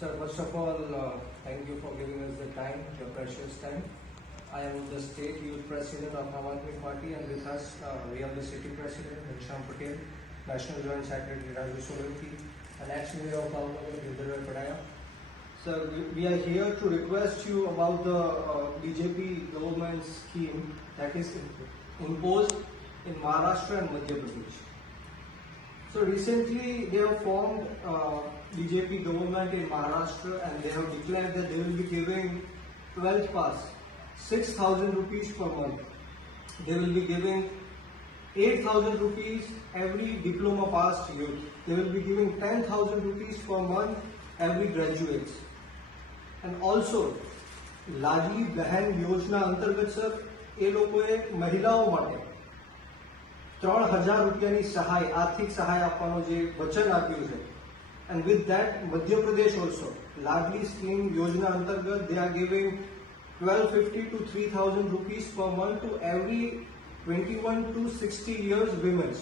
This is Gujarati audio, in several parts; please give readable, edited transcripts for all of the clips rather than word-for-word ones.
Sir, first of all, thank you for giving us the time, your precious time. I am the State Youth President of Aam Aadmi Party, and with us we have the City President, Ghanshyam Patel, National Joint Secretary, Raju Solanki, and ex-Mayor of Bhavnagar, Girdhar Padaya. Sir, we are here to request you about the BJP government scheme that is imposed in Maharashtra and Madhya Pradesh. So recently they have formed BJP government in Maharashtra, and they have declared that they will be giving 12th pass 6,000 rupees per month. They will be giving 8,000 rupees every diploma passed youth. They will be giving 10,000 rupees per month every graduates. And also લાડલી બહેન યોજના અંતર્ગત સર એ લોકોએ મહિલાઓ માટે 3,000 રૂપિયાની સહાય આર્થિક સહાય આપવાનો જે વચન આપ્યું છે. And with that, Madhya Pradesh also, Ladli scheme Yojana Antargat, they are giving 1,250 to 3,000 rupees per month to every 21 to 60 years women.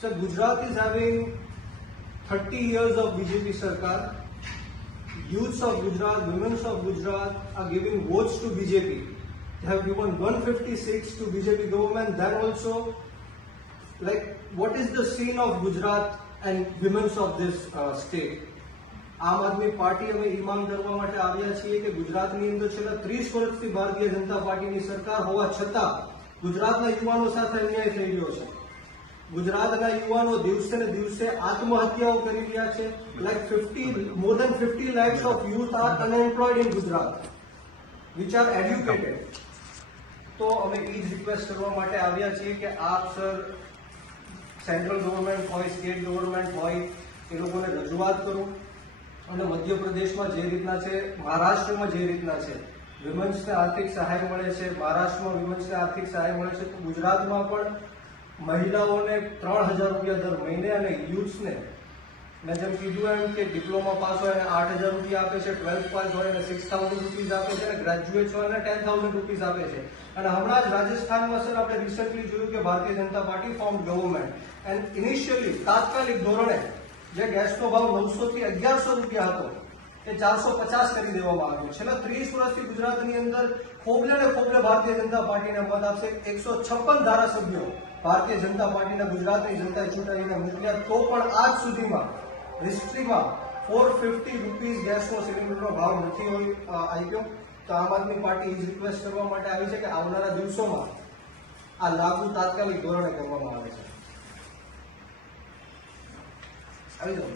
So Gujarat is having 30 years of BJP Sarkar. Youths of Gujarat, women of Gujarat are giving votes to BJP. They have given 156 to BJP government. Then also, like, what is the scene of Gujarat and women of this state? આમ આદમી પાર્ટી અમે એ માંગ કરવા માટે આવ્યા છીએ કે ગુજરાતની અંદર છેલ્લા 30 વર્ષથી ભારતીય જનતા પાર્ટીની સરકાર હોવા છતાં ગુજરાતના યુવાનો સાથે અન્યાય થઈ રહ્યો છે. ગુજરાતના યુવાનો દિવસે ને દિવસે આત્મહત્યાઓ કરી રહ્યા છે. more than 50 lakhs of youth are unemployed in Gujarat, which are educated. તો અમે એ જ રિક્વેસ્ટ કરવા માટે આવ્યા છીએ કે આપ સર સેન્ટ્રલ ગવર્મેન્ટ હોય, સ્ટેટ ગવર્મેન્ટ હોય, એ લોકોને રજૂઆત કરો અને મધ્યપ્રદેશમાં જે રીતના છે, મહારાષ્ટ્રમાં જે રીતના છે, વિમેન્સને આર્થિક સહાય મળે છે, મહારાષ્ટ્રમાં વિમેન્સને આર્થિક સહાય મળે છે, તો ગુજરાતમાં પણ મહિલાઓને 3,000 રૂપિયા દર મહિને અને યુથ્સને મેં જેમ કીધું એમ કે ડિપ્લોમા પાસ હોય એને 8,000 રૂપિયા આપે છે, 12th પાસ હોય એને 6,000 રૂપીઝ આપે છે, અને ગ્રેજ્યુએટ્સ હોય એને 10,000 રૂપીઝ આપે છે. અને હમણાં જ રાજસ્થાનમાં સર આપણે રિસન્ટલી જોયું કે Bharatiya Janata party form government, and initially તાત્કાલિક ધોરણે જે ગેસનો ભાવ 900 થી 1,100 રૂપિયા હતો એ 450 કરી દેવામાં આવ્યો. છેલ્લા 30 વર્ષથી ગુજરાતની અંદર ખોબલે ને ખોબલે ભારતીય જનતા પાર્ટીને મત આપશે. 156 ધારાસભ્યો ભારતીય જનતા પાર્ટીના ગુજરાતની જનતાએ ચૂંટાઈને મોકલ્યા, તો પણ આજ સુધીમાં હિસ્ટ્રીમાં 450 રૂપીઝ ગેસનો સિલિન્ડરનો ભાવ નથી આપ્યો. તો આમ આદમી પાર્ટી એ જ રિક્વેસ્ટ કરવા માટે આવી છે કે આવનારા દિવસોમાં આ લાગુ તાત્કાલિક ધોરણે કરવામાં આવે છે. આવી જાઓ.